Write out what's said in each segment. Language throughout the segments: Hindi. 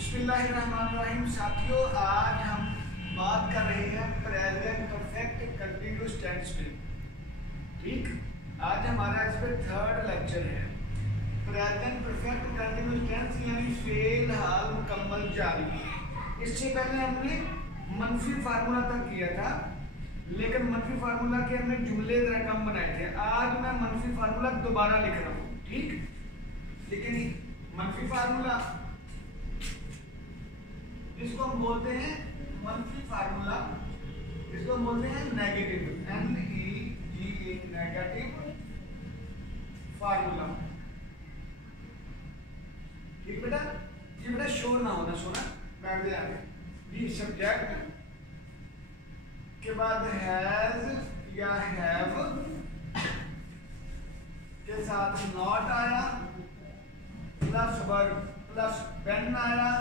बिस्मिल्लाहिर्रहमानिर्रहीम। साथियों, आज हम बात कर रहे हैं प्रेजेंट परफेक्ट कंटिन्यूअस टेंस पे। ठीक, आज हमारा इस पे थर्ड लेक्चर है। प्रेजेंट परफेक्ट कंटिन्यूअस टेंस यानी फेल हाल मुकम्मल जारी। इससे पहले हमने मनफी फार्मूला तक किया था, लेकिन मनफी फार्मूला के हमने जुमले जरा कम बनाए थे। आज मैं मनफी फार्मूला दोबारा लिख रहा हूँ। ठीक, लेकिन मनफी फार्मूला इसको हम बोलते हैं मनफी फार्मूला, इसको हम बोलते हैं नेगेटिव, NEGA, नेगेटिव फार्मूला। ठीक बेटा, ये बेटा शोर ना होना, सोना बैठ दे आगे। ये सब्जेक्ट के बाद हैज या हैव के साथ नॉट आया, प्लस वर्ब प्लस बेन आया,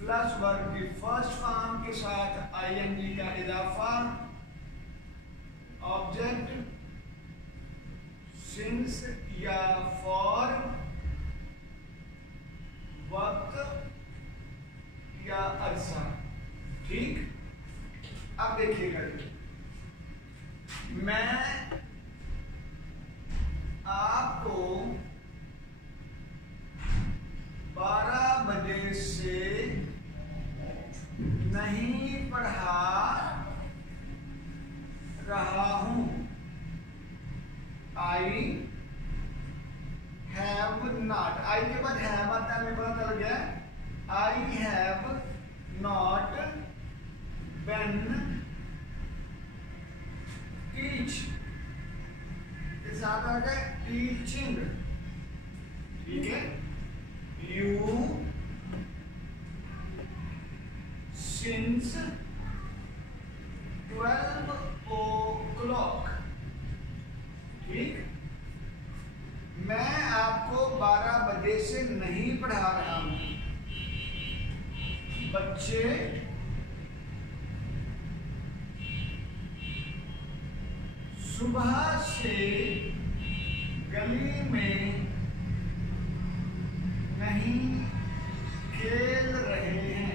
प्लस वर्ब की फर्स्ट फॉर्म के साथ आईएनजी का इजाफा, ऑब्जेक्ट सिंस या फॉर, वक्त या अरसा। ठीक, अब देखिएगा, मैं आपको 12 बजे से नहीं पढ़ा रहा हूं। आई हैव नॉट, आई के बाद हैव आता है, मेरे पता चल गया। I have not been teach के साथ आ गए टीचिंग। ठीक है, यू सिंस 12 o'clock। ठीक, मैं आपको 12 बजे से नहीं पढ़ा रहा हूं। बच्चे सुबह से गली में नहीं खेल रहे हैं।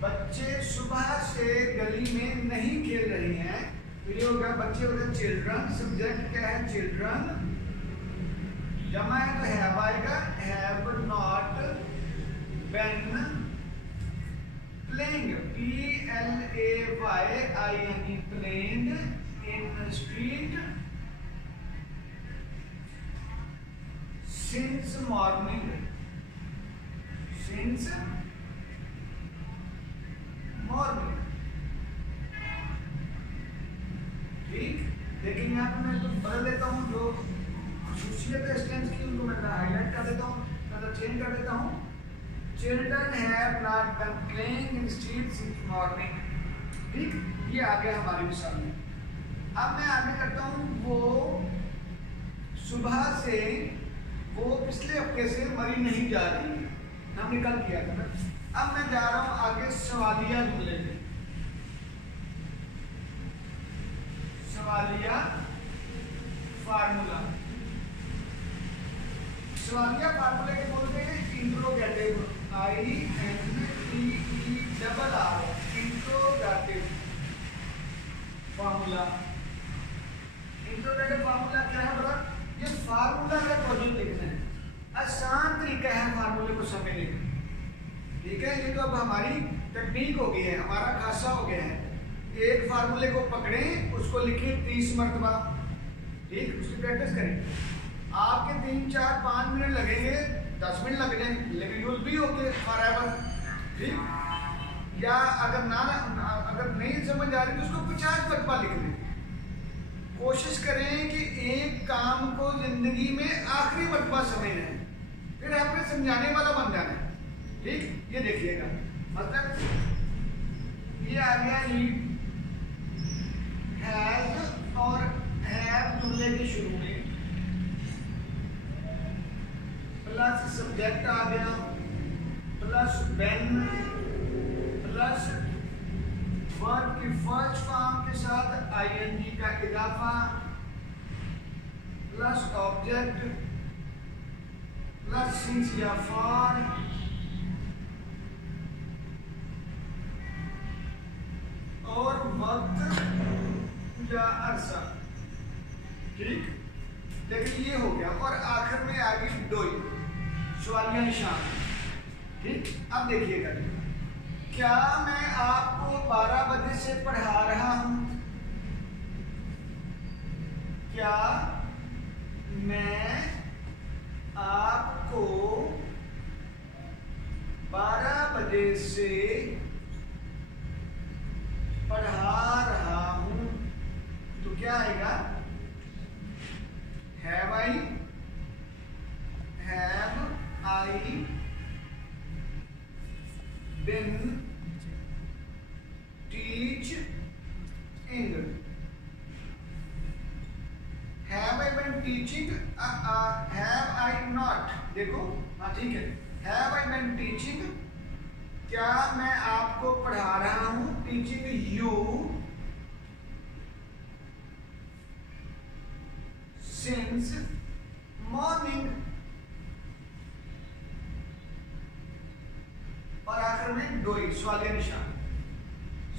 बच्चे सुबह से गली में नहीं खेल रहे हैं, तो ये होगा बच्चे होगा चिल्ड्रन। सब्जेक्ट क्या है? चिल्ड्रन। जमा है तो हैव आएगा, have not been playing, PLAYING, playing in street since morning, since morning. ठीक, लेकिन यहाँ पे मैं तो बदल देता हूँ, जो खुसूसियत है इस टेंस की उनको मैं हाईलाइट कर देता हूँ, मतलब चेंज कर देता हूँ। Children have not been playing in street since morning. ठीक, ये आ गया हमारी मिसाल में। अब मैं आगे करता हूँ, वो सुबह से, वो पिछले हफ्ते से मरी नहीं जा रही है, हमने कल किया था ना। अब मैं जा रहा हूं आगे सवालिया जुमले में। सवालिया फार्मूला, सवालिया फार्मूले के बोलते हैं interrogative, INTERR, interrogative formula. Interrogative formula क्या है बड़ा? ये फार्मूला का क्वेश्चन लिखना है, आसान तरीका है फार्मूले को समझने का। ठीक है, ये तो अब हमारी टेक्निक हो गई है, हमारा खासा हो गया है। एक फार्मूले को पकड़ें, उसको लिखें 30 मरतबा। ठीक, उसकी प्रैक्टिस करें। आपके 3, 4, 5 मिनट लगेंगे, 10 मिनट लग जाएंगे, लेकिन you'll be okay for ever. ठीक, या अगर नहीं समझ आ रही तो उसको 50 मरतबा लिख लें। कोशिश करें कि एक काम को जिंदगी में आखिरी मरतबा समझना है, फिर आपने समझाने वाला बन जाना है। ठीक, ये देखिएगा, मतलब ये आ गया हैज और हैव जुमले के शुरू में, प्लस सब्जेक्ट आ गया, प्लस बेन, प्लस वर्ब की फर्स्ट फॉर्म के साथ आईएनजी का इजाफा, प्लस ऑब्जेक्ट प्लस सिंस या फॉर और वक्त या अरसा। ठीक, लेकिन ये हो गया और आखिर में आ गई डोई, सवालिया निशान। ठीक, अब देखिएगा, क्या मैं आपको 12 बजे से पढ़ा रहा हूं? क्या मैं आपको 12 बजे से पढ़ा रहा हूं? तो क्या आएगा? Have I been teaching? Have I been teaching? Have I not? देखो, हाँ ठीक है, हैव आई बिन टीचिंग? क्या मैं आपको पढ़ा रहा हूं? Teaching you since morning. और आखिर में डोई, सवालिया निशान।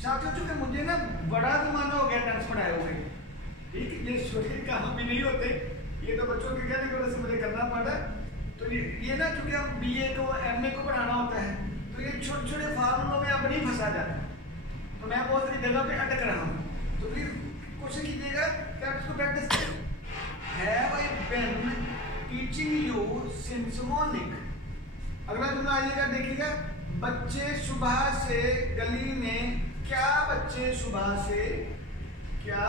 साथियों, चूंकि मुझे ना बड़ा जमाना हो गया टेंस पढ़ाए हुए, ठीक, ये छोटे काम भी नहीं होते, ये तो बच्चों के कहने की वजह से मुझे करना पड़ा। तो ये ना, चूंकि हम बीए को एमए को पढ़ाना होता है, तो ये छोटे छोटे फार्मूलों में अब नहीं फंसा जाता, तो मैं बहुत सारी जगह पे अटक रहा हूँ। तो फिर कोशिश कीजिएगा कि आप इसको प्रैक्टिस करें। Have I been teaching you since morning. अगला जुमला आइएगा, देखिएगा, बच्चे सुबह से गली में। क्या बच्चे सुबह से, क्या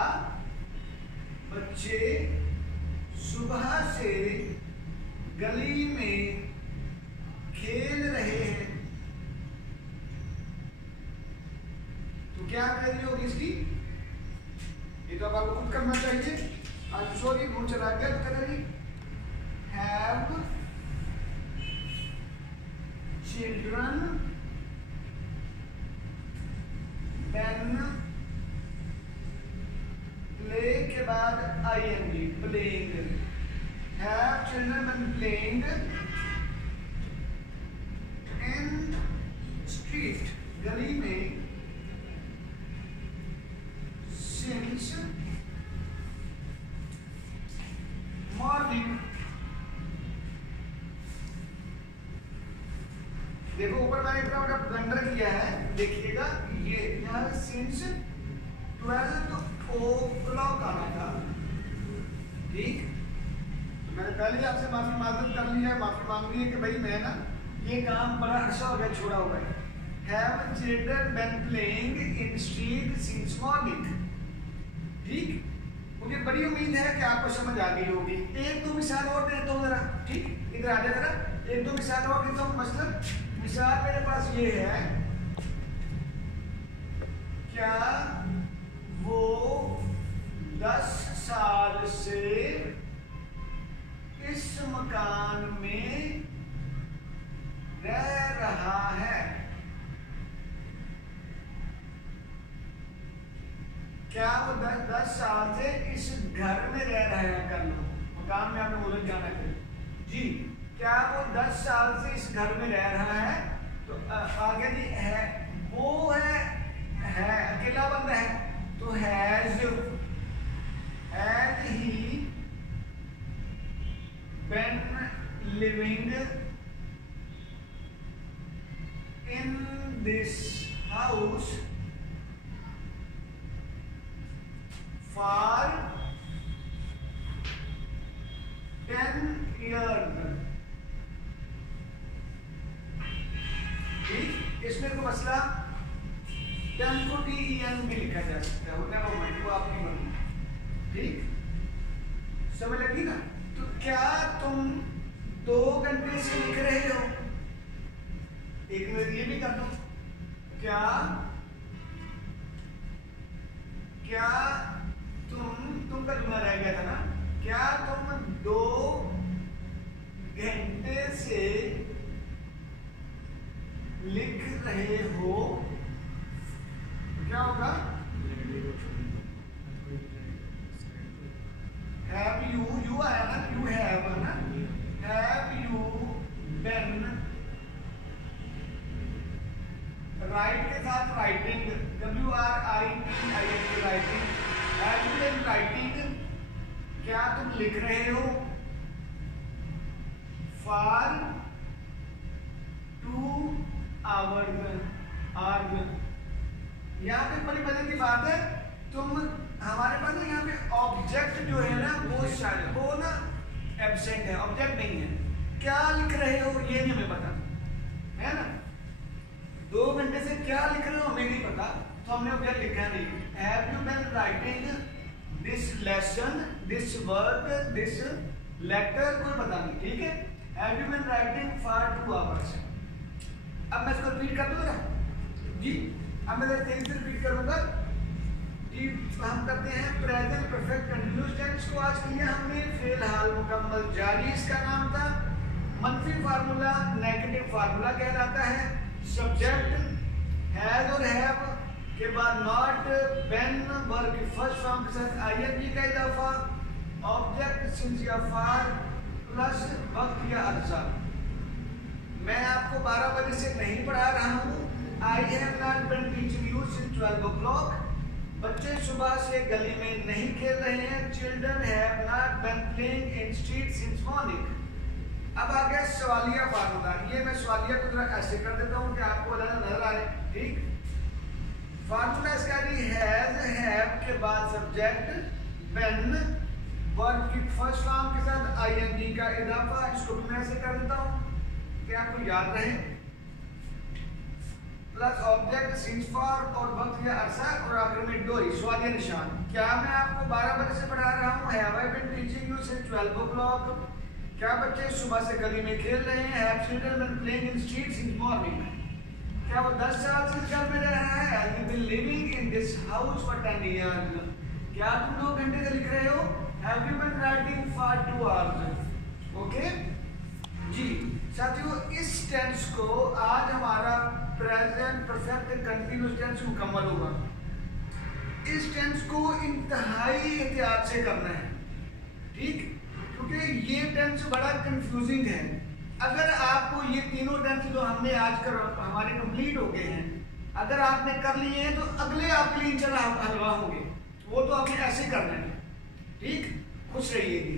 बच्चे सुबह से गली में खेल रहे हैं? तो क्या अंग्रेजी होगी इसकी? ये तो अब आपको खुद करना चाहिए। आज सॉरी मुंह चला गया, तो करेंगे हैव चिल्ड्रन बेन, प्ले के बाद I N G, playing. Have children been playing in street, गली में, सिंस मॉर्निंग। देखो ऊपर मैंने इतना बड़ा ब्लंडर किया है, देखिएगा, ये यहाँ सिंस 12 o'clock आना था। ठीक, तो मैंने पहले ही आपसे माफी कर ली है, माफी मांग ली है कि भाई मैं ना ये काम बड़ा अच्छा हो गया, छोड़ा हुआ है। Have children been playing in street since morning. ठीक, मुझे बड़ी उम्मीद है कि आपको समझ आ गई होगी। एक दो मिसाल और देता हूँ जरा। ठीक, इधर आ जाए जरा, एक दो मिसाल और देता हूँ। मतलब मिसाल मेरे पास ये है, क्या वो 10 साल से इस मकान में रह रहा है? क्या वो 10 साल से इस घर में रह रहा है? कर लो, मकान में आपने बोला जाना है जी। क्या वो 10 साल से इस घर में रह रहा है? तो आगे जी है, वो है अकेला बंदा है, तो has he been living in this house for 10 years। ठीक, इसमें कोई मसला 10 को TEN भी लिखा जा सकता है, नेवर माइंड, वो आपकी मर्जी। ठीक, समझ लगी ना? तो क्या तुम 2 घंटे से लिख रहे हो? एक मिनट ये भी कर दो, क्या तुम का जुमला रह गया था ना, क्या तुम 2 घंटे से लिख रहे हो? क्या होगा? हैव यू आया ना, यू हैव ना, हैव यू फॉर 2 आवर्स। यहाँ पे बड़ी मजे की बात है, तुम हमारे पास ना यहाँ पे ऑब्जेक्ट जो है ना वो ना एब्सेंट है, ऑब्जेक्ट नहीं है। क्या लिख रहे हो ये नहीं हमें पता है ना, 2 घंटे से क्या लिख रहे हो हमें नहीं पता, तो हमने ऑब्जेक्ट लिखा नहीं। Have you been writing this lesson, this work, this letter, कोई पता नहीं, ठीक है। Have you been writing for 2 hours. अब मैं इसको रिपीट कर दूंगा जी, अब मैं तेजी से रिपीट करूंगा जी। हम करते हैं प्रेजेंट परफेक्ट कंटीन्यूअस टेंस को। आज किया हमने फिलहाल मुकम्मल जारी, इसका नाम था। मंफी फार्मूला नेगेटिव फार्मूला कहलाता है। सब्जेक्ट हैज और हैव के बाद नॉट, बेन, वर्ब की फर्स्ट फॉर्म के साथ आईएनजी का इजाफा, ऑब्जेक्ट सिंस या फॉर प्लस वक्त या अर्सा। मैं आपको 12 बजे से नहीं पढ़ा रहा हूँ। I have not been teaching you since 12 o'clock। बच्चे सुबह से गली में नहीं खेल रहे हैं। Children have not been playing in street since morning. अब आ गया सवालिया फार्मूला। ये मैं सवालिया को जरा ऐसे कर देता हूँ कि आपको नजर आए, ठीक। फार्मूला इसका जी हैज, हैव के बाद सब्जेक्ट, बेन, वर्ब की फर्स्ट फॉर्म के साथ आईएनजी का इजाफा। इसको भी मैं ऐसे कर देता हूँ कि आपको याद रहे, प्लस ऑब्जेक्ट सिंस फॉर और वक्त या अरसा और आखिर में डोई सवालिया निशान। क्या मैं आपको 12 बजे से पढ़ा रहा हूँ? Have I been teaching you since 12 o'clock। क्या बच्चे सुबह से गली में खेल रहे हैं? Have children been playing in street since morning. क्या वो 10 साल से घर में रह रहा है? Have you been living in this house for 10 years। क्या तुम 2 घंटे से लिख रहे हो? Have you been writing for 2 hours। Okay जी साथियों, इस टेंस को आज हमारा प्रेजेंट परफेक्ट कंटीन्यूअस टेंस मुकम्मल होगा। इस टेंस को इंतहाई एहतियात से करना है, ठीक, क्योंकि ये टेंस बड़ा कंफ्यूजिंग है। अगर आपको ये तीनों टेंस जो हमने आज कर हमारे कंप्लीट हो गए हैं, अगर आपने कर लिए हैं तो अगले आपके लिए इंशाल्लाह हलवा होंगे। वो तो आपने ऐसे करना है, ठीक। खुश रहिएगी।